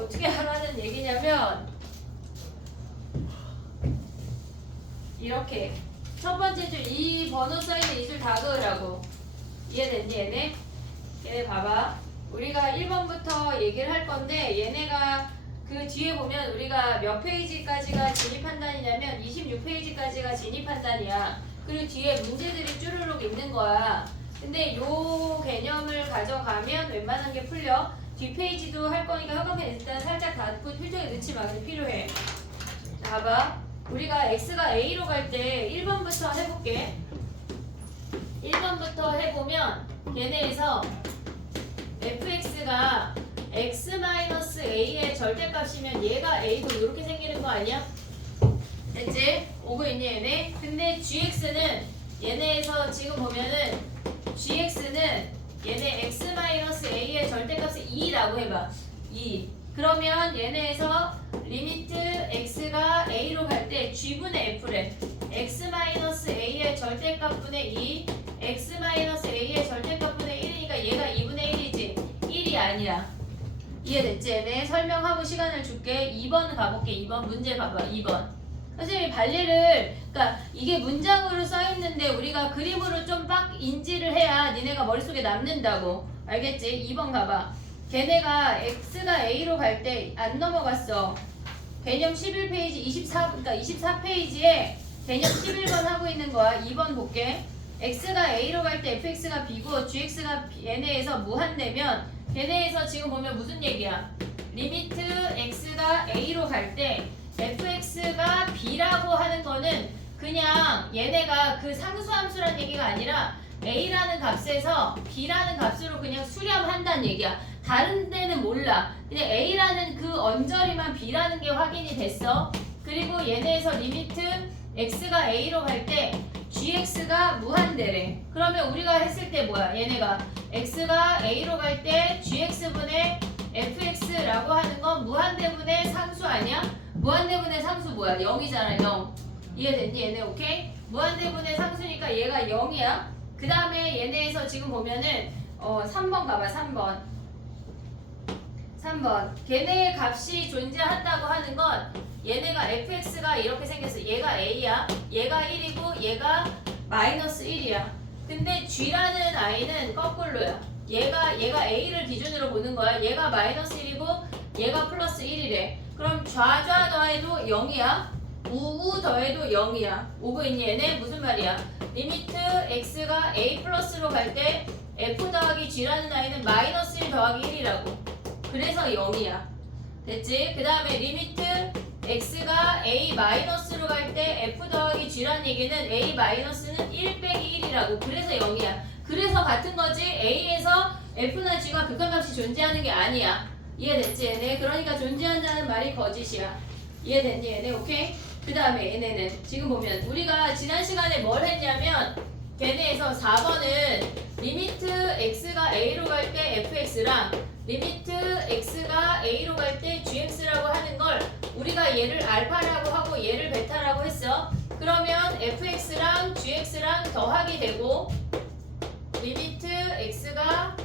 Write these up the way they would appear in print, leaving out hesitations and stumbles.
어떻게 하라는 얘기냐면 이렇게 첫 번째 줄 이 번호 써있는 이 줄 다 그으라고. 이해됐니 얘네? 얘네 봐봐. 우리가 1번부터 얘기를 할 건데 얘네가 그 뒤에 보면 우리가 몇 페이지까지가 진입 판단이냐면 26페이지까지가 진입 판단이야. 그리고 뒤에 문제들이 쭈루룩 있는 거야. 근데 요 개념을 가져가면 웬만한 게 풀려. 뒷페이지도 할 거니까 형광펜 일단 살짝 닫고 필통에 넣지 마. 근데 필요해. 자, 봐봐. 우리가 x가 a로 갈 때 1번부터 해볼게. 1번부터 해보면 걔네에서 fx가 x-a의 절대값이면 얘가 a고 이렇게 생기는 거 아니야? 됐지? 오고 있니 얘네? 근데 gx는 얘네에서 지금 보면은 gx는 얘네 x-a의 절대값이 2라고 해봐. 2. 그러면 얘네에서 리미트 x가 a로 갈 때 g분의 f래. x-a의 절대값분의 2 x-a의 절대값분의 1이니까 얘가 2분의 1이지 1이 아니야. 이해됐지? 얘네 설명하고 시간을 줄게. 2번 가볼게. 2번 문제 봐봐. 2번 선생님이 발리를 그러니까 이게 문장으로 써있는데 우리가 그림으로 좀 빡 인지를 해야 니네가 머릿속에 남는다고. 알겠지? 2번 가봐. 걔네가 x가 a로 갈 때 안 넘어갔어. 개념 11페이지 24 그러니까 24페이지에 개념 11번 하고 있는 거야. 2번 볼게. x가 a로 갈 때 fx가 b고 gx가 얘네에서 무한대면 얘네에서 지금 보면 무슨 얘기야? 리미트 x가 a로 갈 때 fx가 b라고 하는 거는 그냥 얘네가 그 상수함수란 얘기가 아니라 a라는 값에서 b라는 값으로 그냥 수렴한다는 얘기야. 다른 데는 몰라. 그냥 a라는 그 언저리만 b라는 게 확인이 됐어. 그리고 얘네에서 리미트 x가 a로 갈 때 gx가 무한대래. 그러면 우리가 했을 때 뭐야? 얘네가 x가 a로 갈 때 gx분의 fx라고 하는 건 무한대분의 상수 아니야? 무한대분의 상수 뭐야? 0이잖아. 0. 이해됐니? 얘네 오케이? 무한대분의 상수니까 얘가 0이야. 그 다음에 얘네에서 지금 보면은 3번 가봐. 3번 걔네의 값이 존재한다고 하는 건 얘네가 fx가 이렇게 생겼어. 얘가 a야. 얘가 1이고 얘가 마이너스 1이야. 근데 g라는 i는 거꾸로야. 얘가 a를 기준으로 보는 거야. 얘가 마이너스 1이고 얘가 플러스 1이래. 그럼 좌좌 더해도 0이야. 우우 더해도 0이야. 오고 있니 얘네? 무슨 말이야? 리미트 x가 a 플러스로 갈 때 f 더하기 g라는 i는 마이너스 1 더하기 1이라고. 그래서 0이야. 됐지? 그 다음에 리미트 x가 a 마이너스로 갈 때 f 더하기 g란 얘기는 a 마이너스는 1 빼기 1이라고. 그래서 0이야. 그래서 같은 거지. a에서 f나 g가 극한값이 존재하는 게 아니야. 이해됐지 얘네? 그러니까 존재한다는 말이 거짓이야. 이해됐니 얘네? 오케이? 그 다음에 얘네는 지금 보면 우리가 지난 시간에 뭘 했냐면 걔네에서 4번은 리미트 x가 a로 갈 때 fx랑 리미트 x가 a로 갈 때 gx라고 하는 걸 우리가 얘를 알파라고 하고 얘를 베타라고 했어. 그러면 fx랑 gx랑 더하기 되고 리미트 x가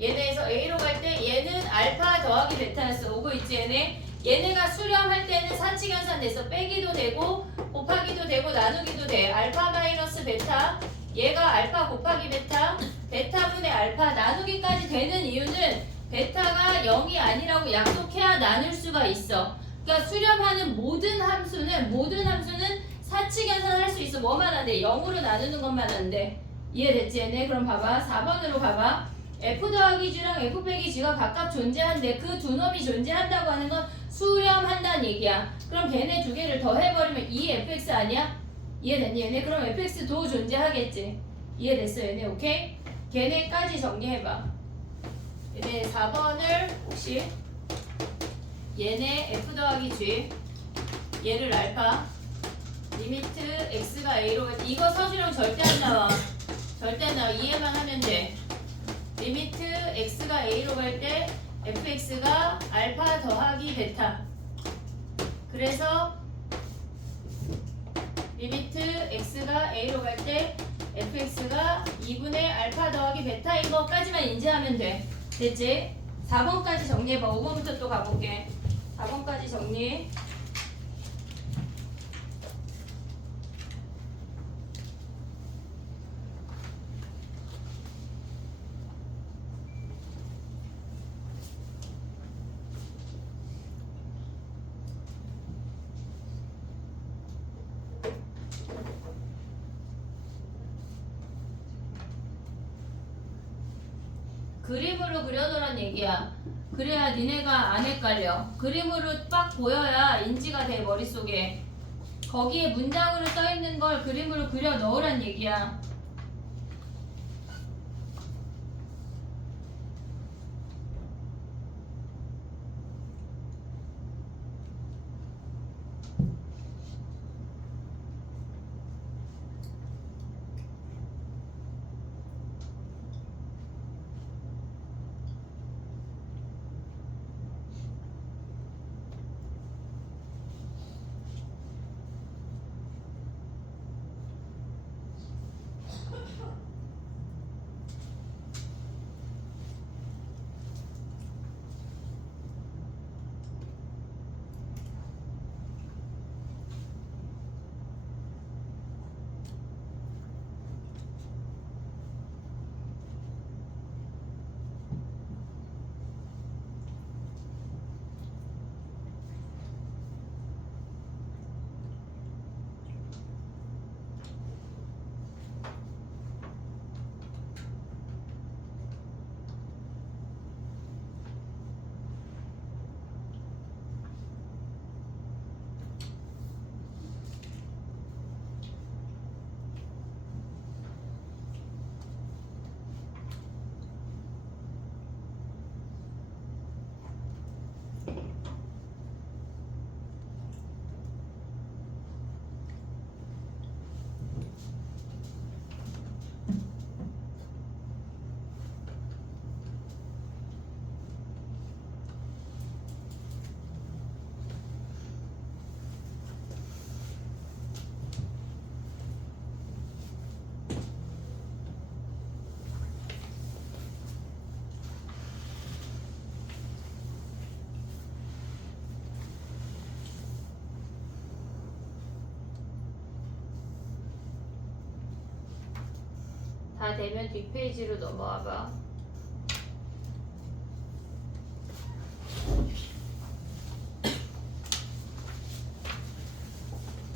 얘네에서 a로 갈 때 얘는 알파 더하기 베타였어. 오고 있지 얘네? 얘네가 수렴할 때는 사칙연산 됐어. 빼기도 되고 곱하기도 되고 나누기도 돼. 알파 마이너스 베타 얘가 알파 곱하기 베타 베타분의 알파 나누기까지 되는 이유는 베타가 0이 아니라고 약속해야 나눌 수가 있어. 그러니까 수렴하는 모든 함수는 사칙연산 할 수 있어. 뭐만 안 돼? 0으로 나누는 것만 안 돼. 이해됐지 얘네? 그럼 봐봐. 4번으로 가봐. f 더하기 g랑 f 빼기 g가 각각 존재한데 그 두 놈이 존재한다고 하는 건 수렴한다는 얘기야. 그럼 걔네 두 개를 더해버리면 2fx 아니야? 이해됐니 얘네? 그럼 fx도 존재하겠지. 이해됐어 얘네? 오케이? 걔네까지 정리해봐. 얘네 4번을 혹시 얘네 f 더하기 g 얘를 알파 리미트 x가 a로 이거 서술형 절대 안 나와. 절대 안 나와. 이해만 하면 돼. 리미트 x가 a로 갈 때 fx가 알파 더하기 베타. 그래서 리미트 x가 a로 갈 때 fx가 2분의 알파 더하기 베타인 것까지만 인지하면 돼. 됐지? 4번까지 정리해봐. 5번부터 또 가볼게. 4번까지 정리. 그림으로 그려놓으란 얘기야. 그래야 니네가 안 헷갈려. 그림으로 딱 보여야 인지가 돼, 머릿속에. 거기에 문장으로 써있는 걸 그림으로 그려 넣으란 얘기야. 다 되면 뒷페이지로 넘어와봐.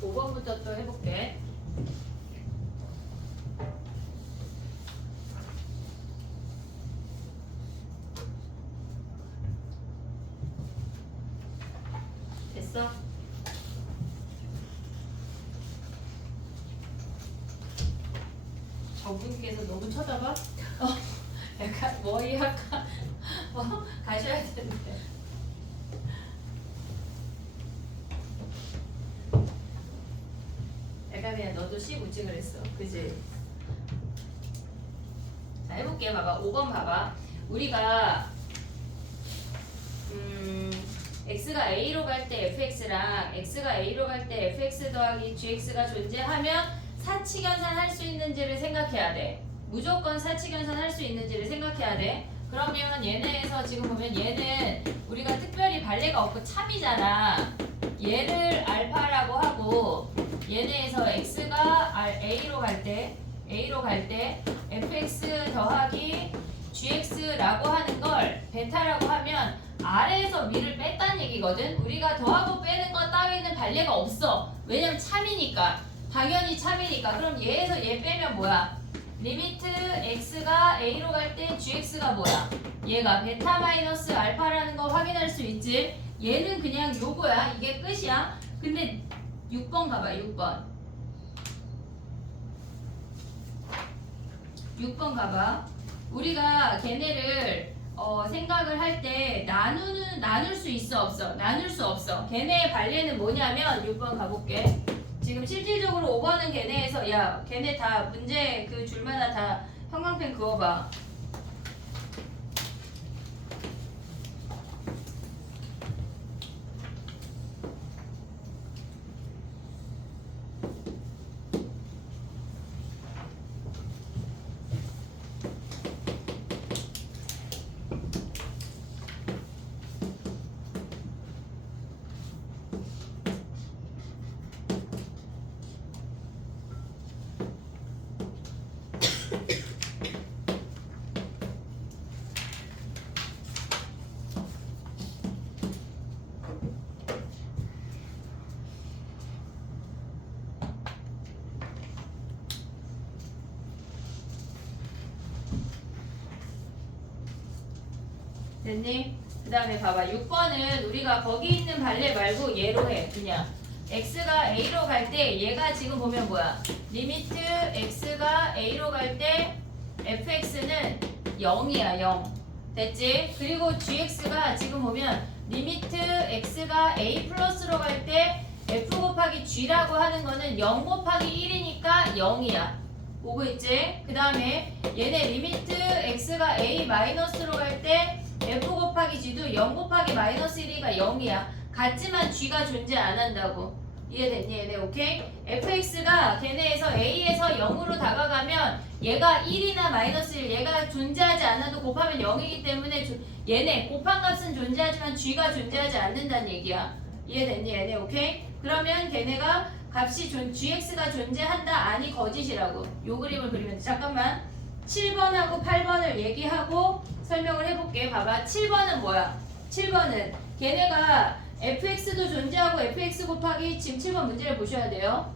(5번부터) 또 해볼게. 됐어? 저분께서 너무 쳐다봐? 약간 머리 약간 가셔야 되는데. 약간 그냥 너도 씨 묻지 그랬어, 그지? 자, 해볼게. 봐봐. 5번 봐봐. 우리가 x가 a로 갈 때 fx랑 x가 a로 갈 때 fx 더하기 gx가 존재하면 사칙연산 할 수 있는지를 생각해야 돼. 무조건 사칙연산 할 수 있는지를 생각해야 돼. 그러면 얘네에서 지금 보면 얘는 우리가 특별히 발레가 없고 참이잖아. 얘를 알파라고 하고 얘네에서 x가 a로 갈 때 fx 더하기 gx라고 하는 걸 베타라고 하면 아래에서 위를 뺐다는 얘기거든. 우리가 더하고 빼는 것 따위는 발레가 없어. 왜냐면 참이니까. 당연히 참이니까. 그럼 얘에서 얘 빼면 뭐야? 리미트 x가 a로 갈 때 gx가 뭐야? 얘가 베타 마이너스 알파라는 거 확인할 수 있지? 얘는 그냥 요거야. 이게 끝이야. 근데 6번 가봐. 6번 가봐. 우리가 걔네를 생각을 할 때 나눌 수 있어 없어? 나눌 수 없어. 걔네의 발레는 뭐냐면 6번 가볼게. 지금 실질적으로 5번은 걔네에서 걔네 다 문제 그 줄마다 다 형광펜 그어봐. 됐니? 그 다음에 봐봐. 6번은 우리가 거기 있는 발레 말고 얘로 해. 그냥 x가 a로 갈 때 얘가 지금 보면 뭐야? 리미트 x가 a로 갈 때 fx는 0이야. 0. 됐지? 그리고 gx가 지금 보면 리미트 x가 a 플러스로 갈 때 f 곱하기 g라고 하는 거는 0 곱하기 1이니까 0이야. 오고 있지? 그 다음에 얘네 리미트 x가 a 마이너스로 갈 때 f 곱하기 g도 0 곱하기 마이너스 1이가 0이야. 같지만 g가 존재 안 한다고. 이해됐니? 얘네 오케이? fx가 걔네에서 a에서 0으로 다가가면 얘가 1이나 마이너스 1 얘가 존재하지 않아도 곱하면 0이기 때문에 얘네 곱한 값은 존재하지만 g가 존재하지 않는다는 얘기야. 이해됐니? 얘네 오케이? 그러면 걔네가 값이 gx가 존재한다 아니 거짓이라고. 요 그림을 그리면 돼. 잠깐만 7번하고 8번을 얘기하고 설명을 해볼게. 봐봐 7번은 뭐야? 7번은 걔네가 fx도 존재하고 fx 곱하기 지금 7번 문제를 보셔야 돼요.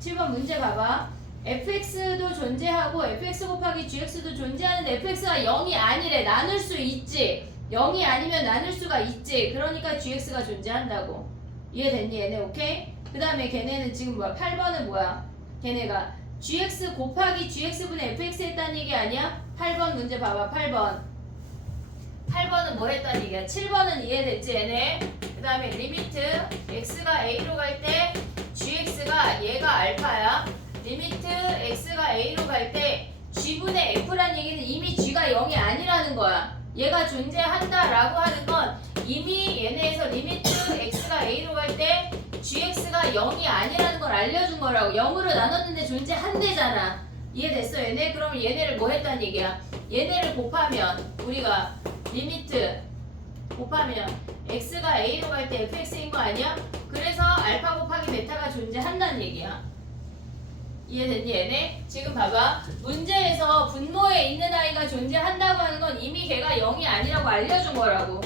7번 문제 봐봐. fx도 존재하고 fx 곱하기 gx도 존재하는데 fx가 0이 아니래. 나눌 수 있지. 0이 아니면 나눌 수가 있지. 그러니까 gx가 존재한다고. 이해됐니? 얘네 오케이? 그 다음에 걔네는 지금 뭐야? 8번은 뭐야? 걔네가 gx 곱하기 gx분의 fx 했다는 얘기 아니야? 8번 문제 봐봐. 8번은 뭐 했다는 얘기야? 7번은 이해됐지 얘네? 그 다음에 리미트 x가 a로 갈 때 gx가 얘가 알파야. 리미트 x가 a로 갈 때 g분의 f란 얘기는 이미 g가 0이 아니라는 거야. 얘가 존재한다 라고 하는 건 이미 얘네에서 리미트 x가 a로 갈 때 gx가 0이 아니라는 걸 알려준 거라고. 0으로 나눴는데 존재한대잖아. 이해됐어 얘네? 그러면 얘네를 뭐 했다는 얘기야? 얘네를 곱하면 우리가 리미트 곱하면 x가 a로 갈 때 fx인 거 아니야? 그래서 알파 곱하기 베타가 존재한다는 얘기야. 이해됐니 얘네? 지금 봐봐. 문제에서 분모에 있는 아이가 존재한다고 하는 건 이미 걔가 0이 아니라고 알려준 거라고.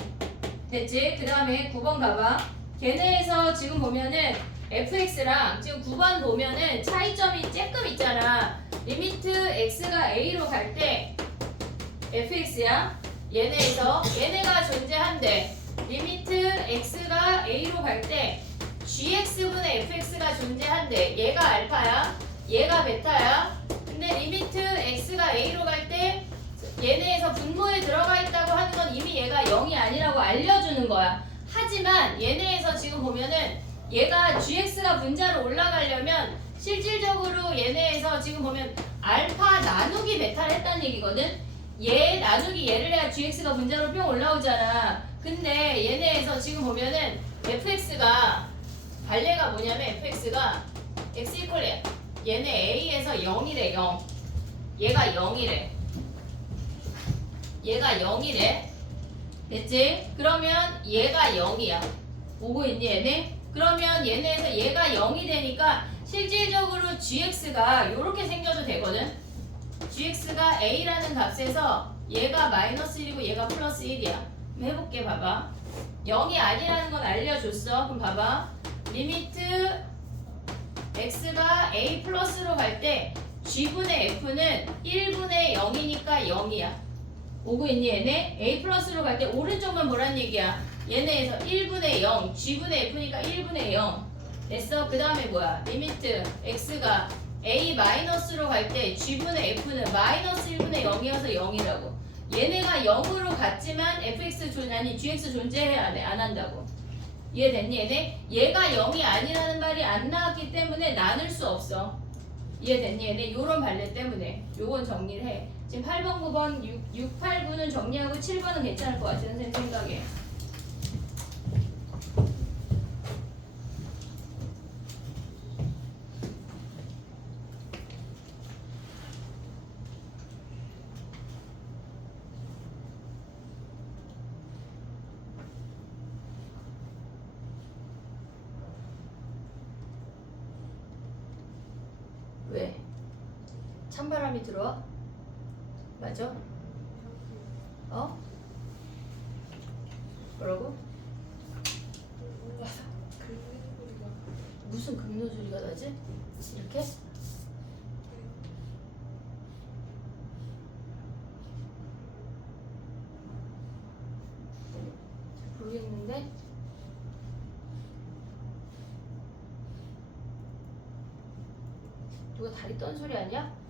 됐지? 그 다음에 9번 가봐. 걔네에서 지금 보면은 fx랑 지금 9번 보면은 차이점이 조금 있잖아. 리미트 x가 a로 갈 때 fx야. 얘네에서 얘네가 존재한대. 리미트 x가 a로 갈 때 gx분의 fx가 존재한대. 얘가 알파야. 얘가 베타야. 근데 리미트 x가 a로 갈 때 얘네에서 분모에 들어가 있다고 하는 건 이미 얘가 0이 아니라고 알려주는 거야. 하지만 얘네에서 지금 보면은 얘가 gx가 분자로 올라가려면 실질적으로 얘네에서 지금 보면 알파 나누기 베타를 했다는 얘기거든. 얘 나누기 얘를 해야 gx가 분자로 뿅 올라오잖아. 근데 얘네에서 지금 보면은 fx가 발레가 뭐냐면 fx가 x 이퀄 얘네 a에서 0이래. 0 얘가 0이래. 얘가 0이래. 됐지? 그러면 얘가 0이야. 보고 있니 얘네? 그러면 얘네에서 얘가 0이 되니까 실질적으로 gx가 요렇게 생겨도 되거든. gx가 a라는 값에서 얘가 마이너스 1이고 얘가 플러스 1이야. 그럼 해볼게. 봐봐. 0이 아니라는 건 알려줬어. 그럼 봐봐. 리미트 x가 a 플러스로 갈 때 g분의 f는 1분의 0이니까 0이야. 오고 있니 얘네? a 플러스로 갈 때 오른쪽만 보란 얘기야. 얘네에서 1분의 0 g분의 f니까 1분의 0 됐어? 그 다음에 뭐야? 리미트 x가 a 마이너스로 갈 때 g분의 f는 마이너스 1분의 0이어서 0이라고. 얘네가 0으로 갔지만 fx 아니 gx 존재해야 돼. 안 한다고. 이해됐니 얘네? 얘가 0이 아니라는 말이 안 나왔기 때문에 나눌 수 없어. 이해됐니 얘네? 요런 발레 때문에 요건 정리를 해. 지금 8번 9번 6, 8, 9는 정리하고 7번은 괜찮을 것 같아 선생님 생각에. 왜? 찬바람이 들어와? 맞아? 어? 뭐라고? 무슨 급노 소리가 나지? 이렇게? 같은데? 누가 다리 떤 소리 아니야?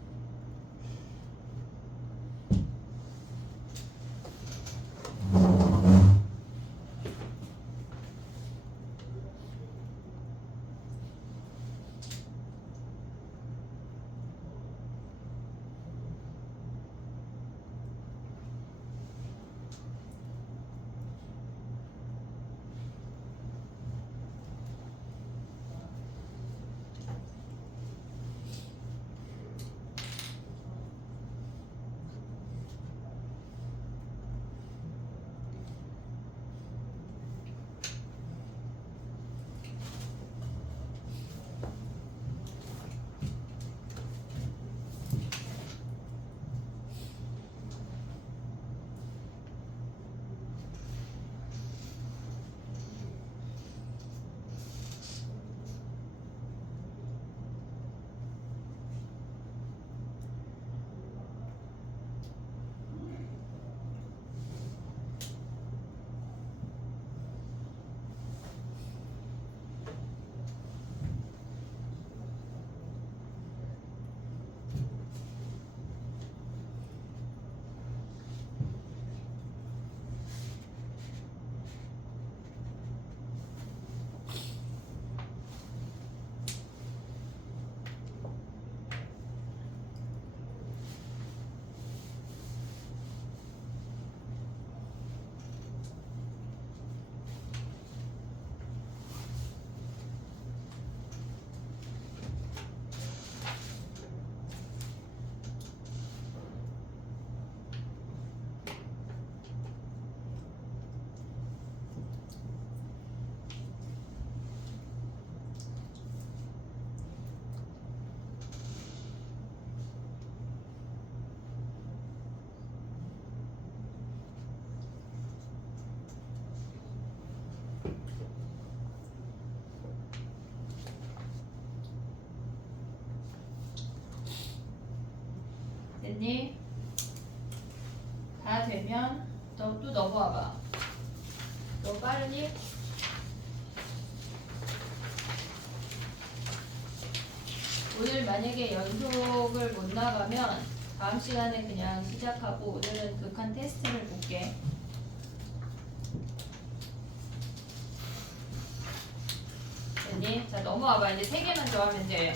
됐니? 다 되면 너 또 넘어와봐. 너무 빠르니? 오늘 만약에 연속을 못 나가면 다음 시간에 그냥 시작하고 오늘은 극한 테스트를 볼게. 됐니? 자 넘어와봐. 이제 3개만 더 하면 돼.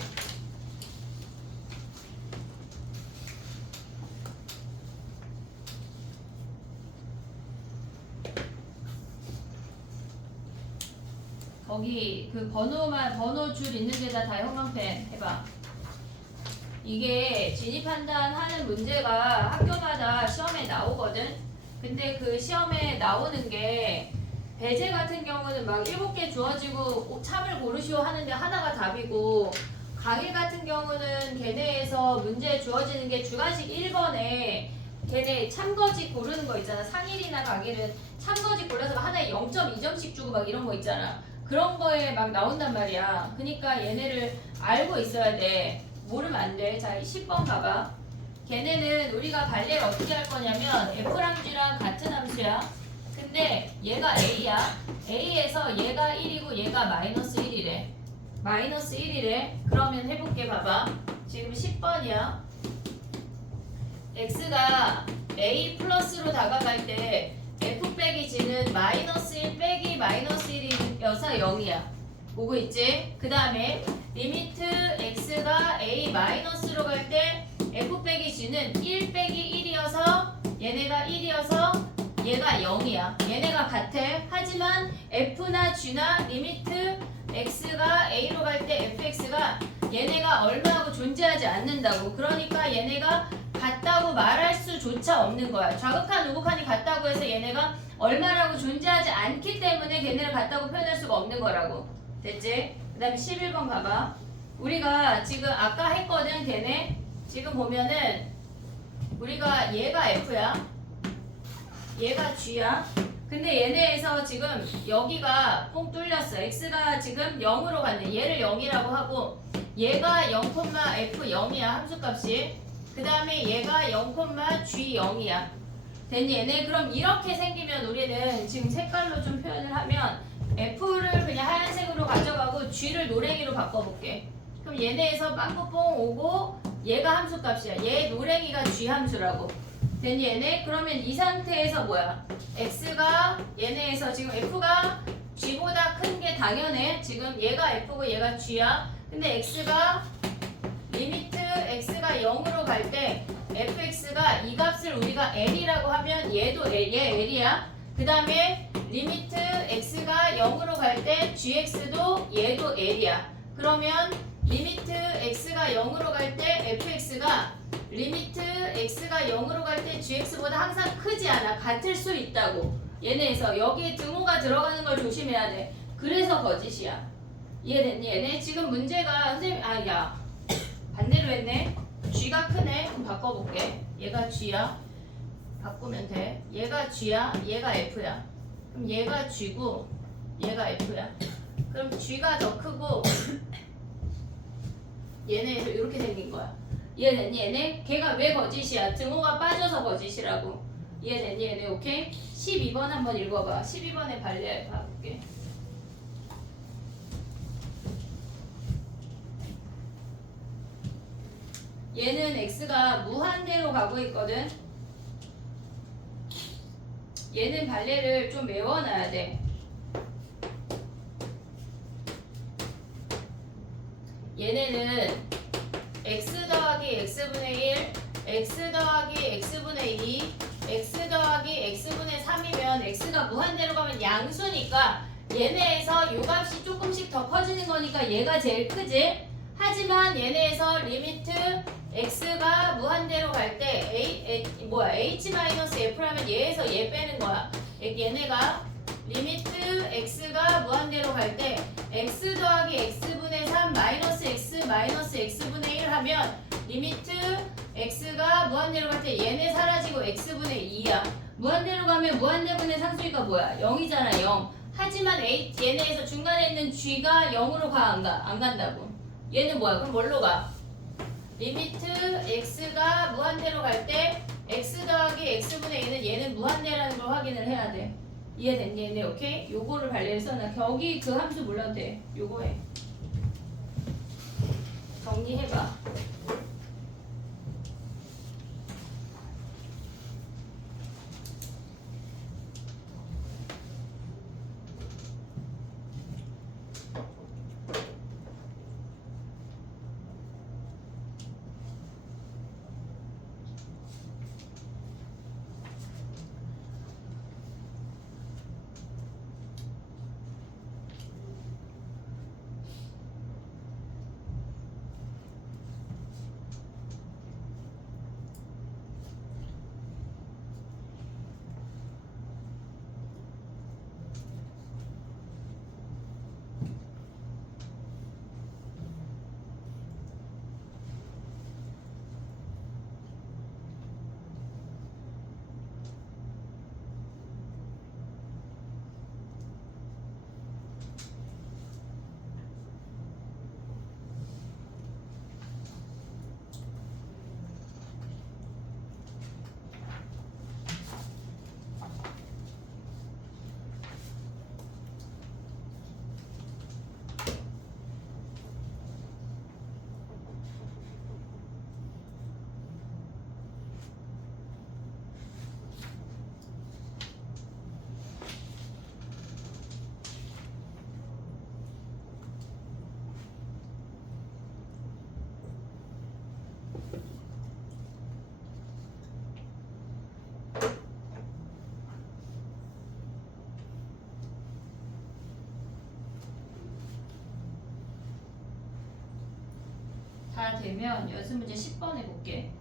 거기 그 번호 줄 있는 데다 다 형광펜 해봐. 이게 진입판단하는 문제가 학교마다 시험에 나오거든. 근데 그 시험에 나오는 게 배제 같은 경우는 막 7개 주어지고 참을 고르시오 하는데 하나가 답이고, 강의 같은 경우는 걔네에서 문제 주어지는 게 주관식 1번에 걔네 참거짓 고르는 거 있잖아. 상일이나 강의는 참거짓 골라서 하나에 0.2점씩 주고 막 이런 거 있잖아. 그런 거에 막 나온단 말이야. 그러니까 얘네를 알고 있어야 돼. 모르면 안 돼. 자, 10번 봐봐. 걔네는 우리가 발레를 어떻게 할 거냐면 F랑 G랑 같은 함수야. 근데 얘가 A야. A에서 얘가 1이고 얘가 마이너스 1이래. 마이너스 1이래. 그러면 해볼게. 봐봐. 지금 10번이야. X가 A 플러스로 다가갈 때 F 빼기 G는 마이너스 1 빼기 마이너스 1이어서 0이야. 오고 있지? 그 다음에 리미트 X가 A 마이너스로 갈 때 F 빼기 G는 1 빼기 1이어서 얘네가 1이어서 얘가 0이야. 얘네가 같아. 하지만 F나 G나 리미트 X가 A로 갈 때 fx가 얘네가 얼마하고 존재하지 않는다고. 그러니까 얘네가 같다고 말할 수조차 없는 거야. 좌극한 우극한이 같다고 해서 얘네가 얼마라고 존재하지 않기 때문에 걔네를 같다고 표현할 수가 없는 거라고. 됐지? 그 다음에 11번 가봐. 우리가 지금 아까 했거든. 걔네 지금 보면은 우리가 얘가 F야, 얘가 G야. 근데 얘네에서 지금 여기가 뽕 뚫렸어. X가 지금 0으로 갔네. 얘를 0이라고 하고 얘가 0, F 0이야 함수값이. 그 다음에 얘가 0, G 0이야. 됐니 얘네? 그럼 이렇게 생기면 우리는 지금 색깔로 좀 표현을 하면 F를 그냥 하얀색으로 가져가고 G를 노랭이로 바꿔볼게. 그럼 얘네에서 빵꾸뽕 오고 얘가 함수값이야. 얘 노랭이가 G 함수라고. 됐니 얘네? 그러면 이 상태에서 뭐야? X가 얘네에서 지금 F가 G보다 큰 게 당연해. 지금 얘가 F고 얘가 G야. 근데 X가 리미트 X가 0으로 갈 때 fx가 이 값을 우리가 L이라고 하면 얘도 L, 얘 L이야. 그 다음에 리미트 x가 0으로 갈 때 gx도 얘도 L이야. 그러면 리미트 x가 0으로 갈 때 fx가 리미트 x가 0으로 갈 때 gx보다 항상 크지 않아. 같을 수 있다고. 얘네에서 여기에 등호가 들어가는 걸 조심해야 돼. 그래서 거짓이야. 이해됐니? 얘네 지금 문제가 선생님 야 반대로 했네. G가 크네. 그럼 바꿔볼게. 얘가 G야. 바꾸면 돼. 얘가 G야. 얘가 F야. 그럼 얘가 G고 얘가 F야. 그럼 G가 더 크고 얘네에서 이렇게 생긴 거야. 이해됐니? 얘네? 걔가 왜 거짓이야? 등호가 빠져서 거짓이라고. 이해됐니? 얘네? 오케이? 12번 한번 읽어봐. 12번에 발레 봐볼게. 얘는 x가 무한대로 가고 있거든. 얘는 발레를 좀 외워놔야 돼. 얘네는 x 더하기 x분의 1, x 더하기 x분의 2, x 더하기 x분의 3이면 x가 무한대로 가면 양수니까 얘네에서 요 값이 조금씩 더 커지는 거니까 얘가 제일 크지? 하지만 얘네에서 리미트 x가 무한대로 갈 때 h-f라면 얘에서 얘 빼는 거야. 얘네가 리미트 x가 무한대로 갈 때 x 더하기 x분의 3 마이너스 x 마이너스 x분의 1 하면 리미트 x가 무한대로 갈 때 얘네 사라지고 x분의 2야. 무한대로 가면 무한대분의 상수니까 뭐야? 0이잖아 0. 하지만 얘네에서 중간에 있는 g가 0으로 가 안 가? 안 간다고. 얘는 뭐야? 그럼 뭘로 가? 리미트 x가 무한대로 갈 때 x 더하기 x분의 2는 얘는 무한대라는 걸 확인을 해야 돼. 이해됐니? 얘네 오케이? 요거를 발레를 써놔. 여기 그 함수 몰라도 돼. 요거 해. 정리해봐. 다 되면 연습 문제 10번 해볼게.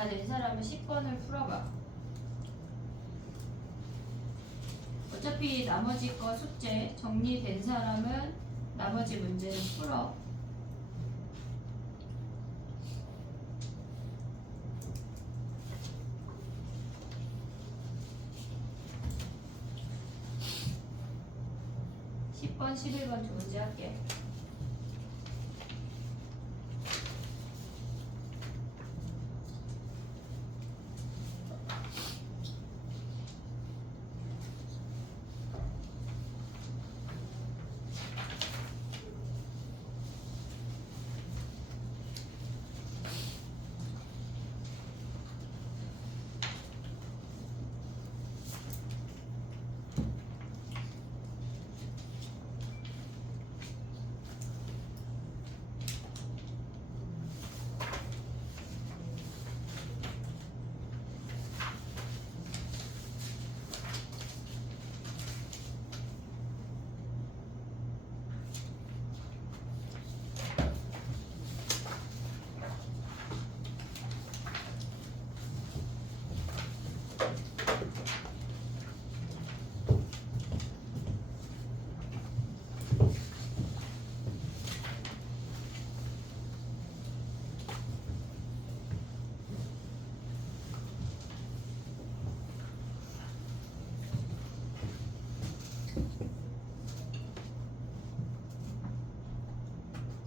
다 된 사람은 10번을 풀어봐. 어차피 나머지 거 숙제 정리된 사람은 나머지 문제는 풀어. (10번) (11번) 두 문제 할게.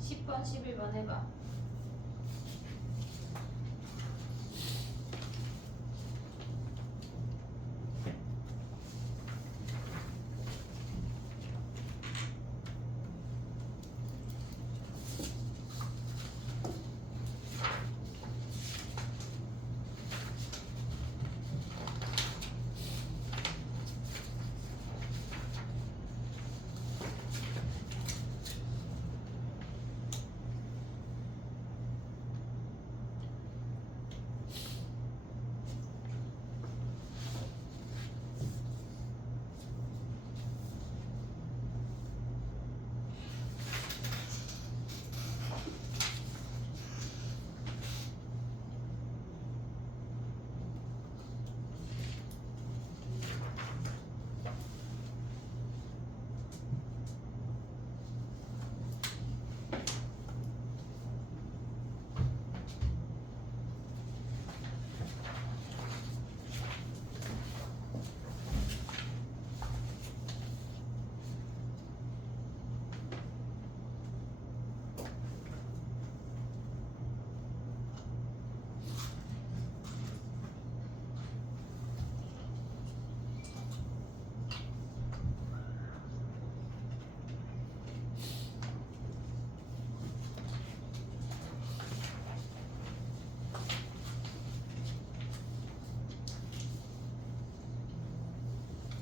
(10번) (11번) 해봐.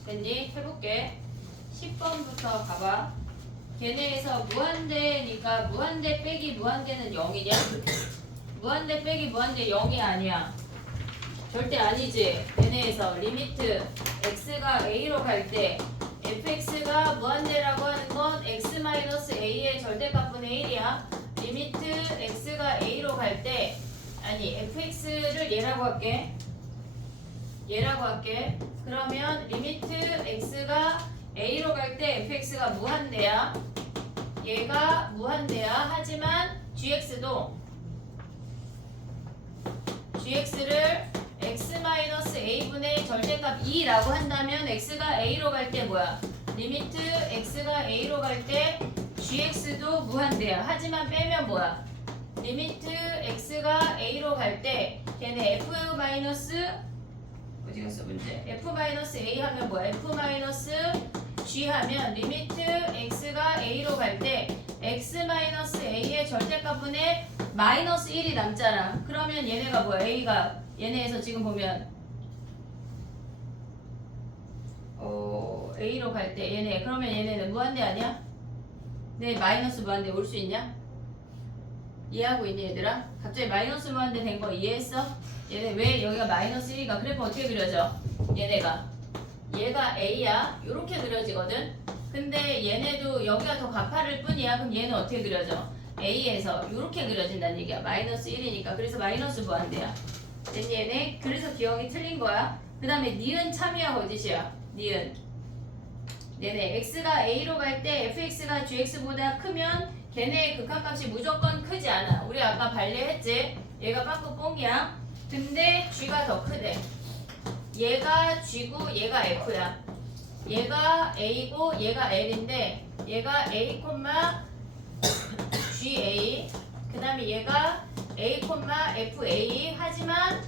됐니? 해볼게. 10번부터 가봐. 걔네에서 무한대니까 무한대 빼기 무한대는 0이냐? 무한대 빼기 무한대 0이 아니야. 절대 아니지. 걔네에서 리미트 x가 a로 갈 때 fx가 무한대라고 하는 건 x-a의 절대값분의 1이야. 리미트 x가 a로 갈 때 아니 fx를 얘라고 할게. 얘라고 할게. 그러면 리미트 x가 a로 갈 때 fx가 무한대야. 얘가 무한대야. 하지만 gx도 gx를 x-a분의 절대값 2라고 한다면 x가 a로 갈 때 뭐야? 리미트 x가 a로 갈 때 gx도 무한대야. 하지만 빼면 뭐야? 리미트 x가 a로 갈 때 걔네 f- 어디 갔어 문제? f-a 하면 뭐야? f-g 하면 리미트 x가 a로 갈 때 x-a의 절대값분의 마이너스 1이 남잖아. 그러면 얘네가 뭐야? a가 얘네에서 지금 보면 a로 갈 때 얘네 그러면 얘네는 무한대 아니야? 네 마이너스 무한대 올 수 있냐? 이해하고 있니 얘들아? 갑자기 마이너스 무한대 된 거 이해했어? 얘네 왜 여기가 마이너스 1이가 그래프 어떻게 그려져? 얘네가 얘가 a야 요렇게 그려지거든. 근데 얘네도 여기가 더 가파를 뿐이야. 그럼 얘는 어떻게 그려져? a에서 요렇게 그려진다는 얘기야. 마이너스 1이니까. 그래서 마이너스 무한대야. 됐니 얘네? 그래서 기억이 틀린 거야. 그 다음에 니은 참이야 거짓이야. 니은. 얘네 x가 a로 갈 때 fx가 gx보다 크면 걔네의 극한값이 무조건 크지 않아. 우리 아까 발레했지? 얘가 빠꾸 뽕이야. 근데 g가 더 크대. 얘가 g고 얘가 f야. 얘가 a고 얘가 l인데 얘가 a, ga 그 다음에 얘가 a, fa 하지만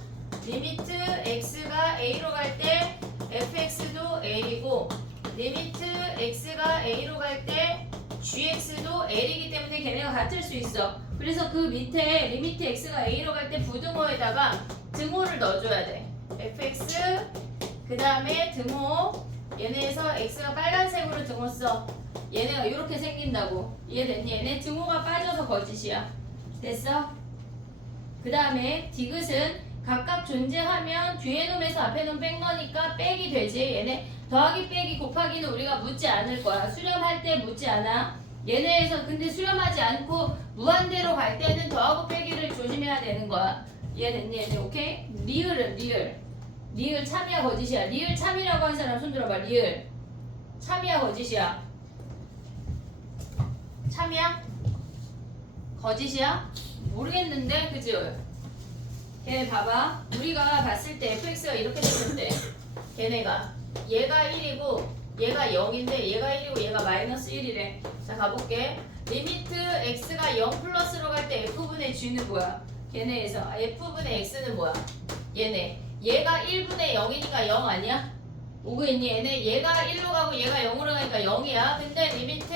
리미트 x가 a로 갈 때 fx도 l이고 리미트 x가 a로 갈 때 gx도 l이기 때문에 걔네가 같을 수 있어. 그래서 그 밑에 리미트 x가 a로 갈 때 부등호에다가 등호를 넣어줘야 돼. fx 그 다음에 등호 얘네에서 x가 빨간색으로 등호 써. 얘네가 이렇게 생긴다고. 이해됐니? 얘네 등호가 빠져서 거짓이야. 됐어? 그 다음에 디귿은 각각 존재하면 뒤에 놈에서 앞에 놈 뺀 거니까 빼기 되지. 얘네 더하기 빼기 곱하기는 우리가 묻지 않을 거야. 수렴할 때 묻지 않아. 얘네에서 근데 수렴하지 않고 무한대로 갈 때는 더하고 빼기를 조심해야 되는 거야. 이해됐니? 얘네 오케이? 리을은 리을. 리을 참이야 거짓이야. 리을 참이라고 한 사람 손 들어봐. 리을 참이야 거짓이야. 참이야? 거짓이야? 모르겠는데 그지? 걔네 봐봐. 우리가 봤을 때 fx가 이렇게 생겼대. 걔네가 얘가 1이고 얘가 0인데 얘가 1이고 얘가 마이너스 1이래. 자 가볼게. 리미트 x가 0 플러스로 갈 때 f분의 g는 뭐야? 걔네에서 f분의 x는 뭐야? 얘네 얘가 1분의 0이니까 0 아니야? 오고 있니? 얘네 얘가 1로 가고 얘가 0으로 가니까 0이야. 근데 리미트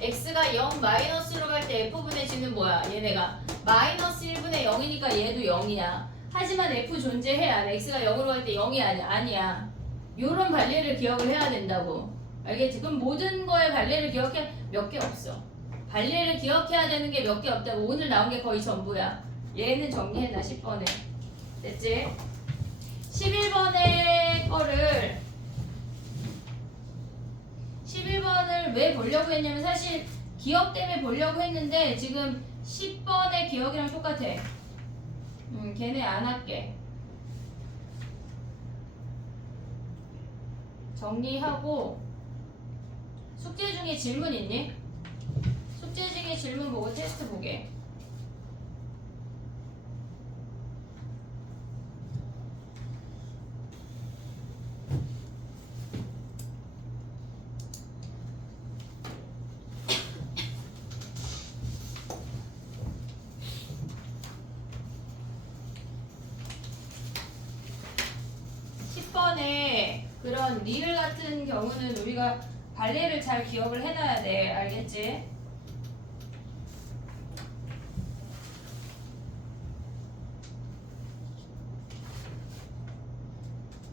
x가 0 마이너스로 갈 때 f분의 g는 뭐야? 얘네가 마이너스 1분의 0이니까 얘도 0이야. 하지만 f 존재해 안 해? x가 0으로 갈 때 0이 아니야? 아니야. 요런 발레를 기억을 해야 된다고. 알겠지? 그럼 모든 거에 발레를 기억해? 몇 개 없어. 발레를 기억해야 되는 게 몇 개 없다고. 오늘 나온 게 거의 전부야. 얘는 정리해놔 10번에. 됐지? 11번의 거를 11번을 왜 보려고 했냐면 사실 기억 때문에 보려고 했는데 지금 10번의 기억이랑 똑같아. 걔네 안 할게. 정리하고 숙제 중에 질문 있니? 숙제 중에 질문 보고 테스트 보게. 그런 리을 같은 경우는 우리가 발레를 잘 기억을 해놔야 돼. 알겠지?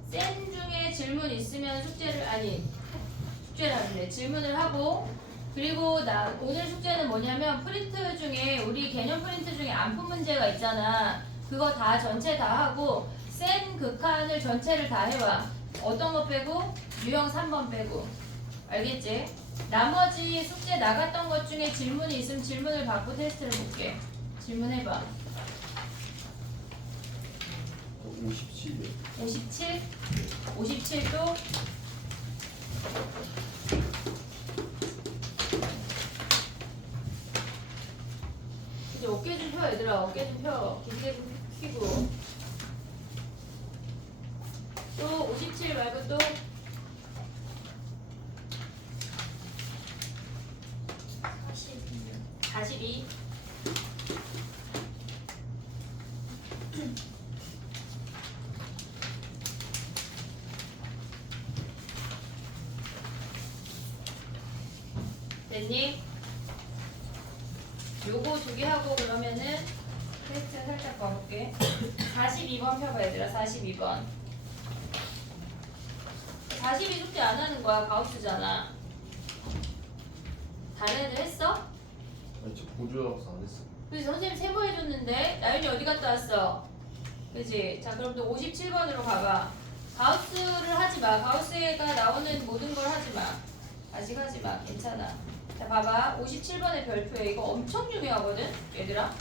센 중에 질문 있으면 숙제를 하는데 질문을 하고 그리고 오늘 숙제는 뭐냐면 프린트 중에 우리 개념 프린트 중에 안푼 문제가 있잖아. 그거 다 전체 다 하고 센 극한을 전체를 다 해와. 어떤 거 빼고? 유형 3번 빼고. 알겠지? 나머지 숙제 나갔던 것 중에 질문이 있으면 질문을 받고 테스트를 볼게. 질문해봐. 57이요. 57? 57도? 이제 어깨 좀 펴 얘들아. 어깨 좀 펴. 길게 좀 펴고. 또 57 말고 또 42 됐니? 요거 두 개 하고 그러면은 테스트 살짝 봐볼게. 42번 펴봐 얘들아. 42번 42 숙제 안 하는 거야. 가우스잖아. 다른 애들 했어? 아니 저 보조학사 안 했어. 그래서 선생님 세부 해줬는데 나윤이 어디 갔다 왔어? 그지? 자 그럼 또 57번으로 가봐. 가우스를 하지 마. 가우스가 나오는 모든 걸 하지 마. 아직 하지 마. 괜찮아. 자 봐봐. 57번의 별표에 이거 엄청 중요하거든? 얘들아.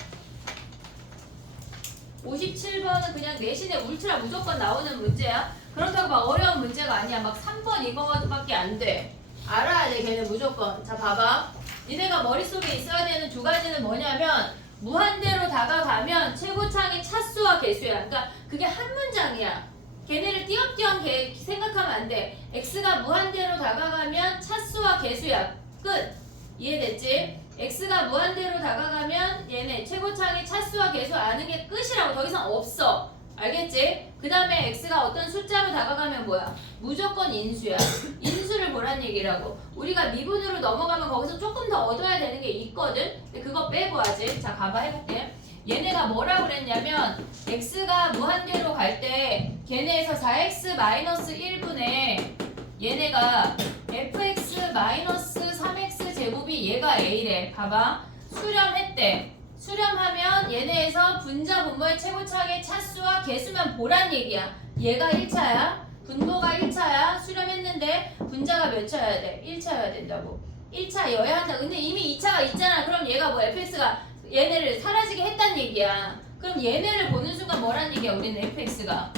57번은 그냥 내신에 울트라 무조건 나오는 문제야. 그렇다고 막 어려운 문제가 아니야. 막 3번 이거밖에 안 돼. 알아야 돼, 걔는 무조건. 자, 봐봐. 니네가 머릿속에 있어야 되는 두 가지는 뭐냐면 무한대로 다가가면 최고창의 차수와 개수야. 그러니까 그게 한 문장이야. 걔네를 띄엄띄엄 생각하면 안 돼. x가 무한대로 다가가면 차수와 개수야. 끝. 이해됐지? x가 무한대로 다가가면 얘네 최고창의 차수와 개수 아는 게 끝이라고. 더 이상 없어. 알겠지? 그 다음에 x가 어떤 숫자로 다가가면 뭐야? 무조건 인수야. 인수를 보란 얘기라고. 우리가 미분으로 넘어가면 거기서 조금 더 얻어야 되는 게 있거든? 근데 그거 빼고 아직. 자, 가봐 해볼게. 얘네가 뭐라고 그랬냐면 x가 무한대로 갈 때 걔네에서 4x-1분의 얘네가 fx-3x 제곱이 얘가 a래. 봐봐. 수렴했대. 수렴하면 얘네에서 분자 분모의 최고창의 차수와 개수만 보란 얘기야. 얘가 1차야. 분모가 1차야. 수렴했는데 분자가 몇 차여야 돼? 1차여야 된다고. 1차여야 한다. 근데 이미 2차가 있잖아. 그럼 얘가 뭐 fx가 얘네를 사라지게 했단 얘기야. 그럼 얘네를 보는 순간 뭐란 얘기야? 우리는 fx가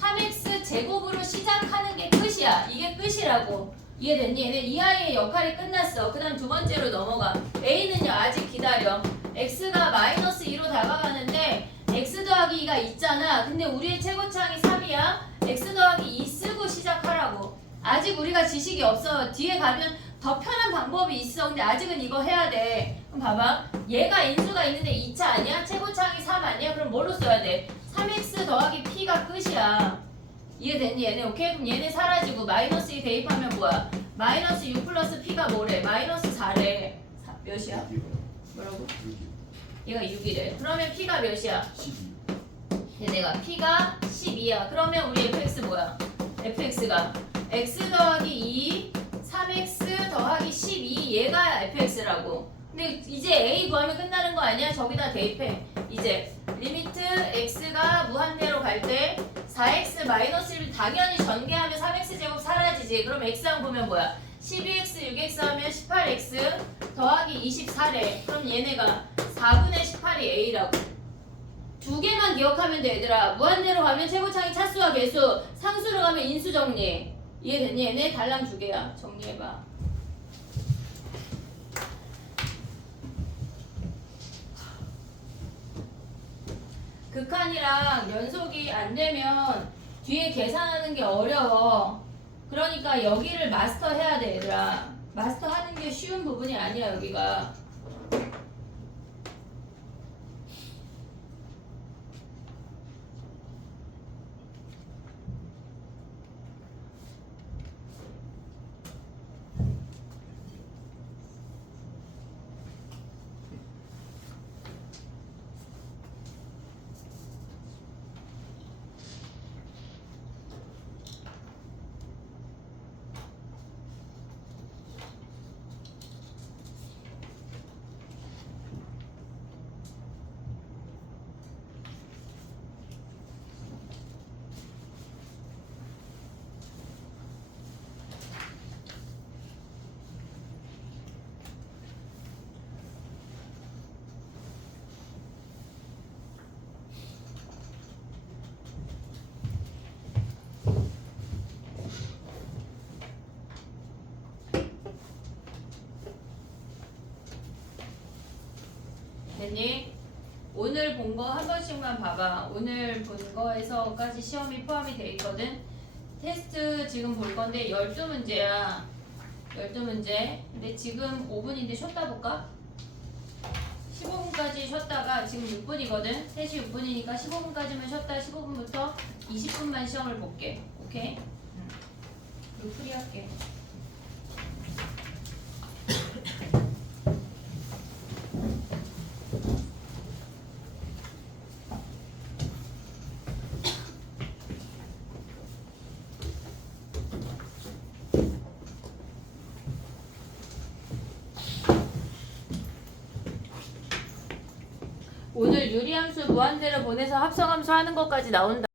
3x 제곱으로 시작하는 게 끝이야. 이게 끝이라고. 이해됐니? 얘네 이 아이의 역할이 끝났어. 그 다음 두 번째로 넘어가. a는요 아직 기다려. x가 -2로 다가가는데 x 더하기 2가 있잖아. 근데 우리의 최고창이 3이야. x 더하기 2 쓰고 시작하라고. 아직 우리가 지식이 없어. 뒤에 가면 더 편한 방법이 있어. 근데 아직은 이거 해야 돼. 그럼 봐봐. 얘가 인수가 있는데 2차 아니야? 최고창이 3 아니야? 그럼 뭘로 써야 돼? 3x 더하기 p가 끝이야. 이해됐니? 얘네 오케이? 그럼 얘네 사라지고 -2 대입하면 뭐야? -6 플러스 p가 뭐래? -4래. 몇이야? 뭐라고? 얘가 6이래. 그러면 p가 몇이야? 12. 얘네가 p가 12야. 그러면 우리 fx 뭐야? fx가 x 더하기 2 3x 더하기 12 얘가 fx라고. 근데 이제 a 구하면 끝나는 거 아니야? 저기다 대입해. 이제 리미트 x가 무한대로 갈 때 4x-1을 당연히 전개하면 3x 제곱 사라지지. 그럼 x항 보면 뭐야? 12x 6x 하면 18x 더하기 24래. 그럼 얘네가 4분의 18이 a라고. 두 개만 기억하면 돼 얘들아. 무한대로 가면 최고창이 차수와 개수, 상수로 가면 인수 정리. 이해됐니? 얘네 달랑 두 개야. 정리해봐. 극한이랑 연속이 안 되면 뒤에 계산하는 게 어려워. 그러니까 여기를 마스터 해야 돼 얘들아. 마스터 하는 게 쉬운 부분이 아니야 여기가. 됐니? 오늘 본 거 한 번씩만 봐봐. 오늘 본 거에서까지 시험이 포함이 돼 있거든. 테스트 지금 볼 건데 12문제야. 12문제. 근데 지금 5분인데 쉬었다 볼까? 15분까지 쉬었다가 지금 6분이거든. 3시 6분이니까 15분까지만 쉬었다 15분부터 20분만 시험을 볼게. 오케이? 이거 프리할게. 오늘 유리함수 무한대로 보내서 합성함수 하는 것까지 나온다.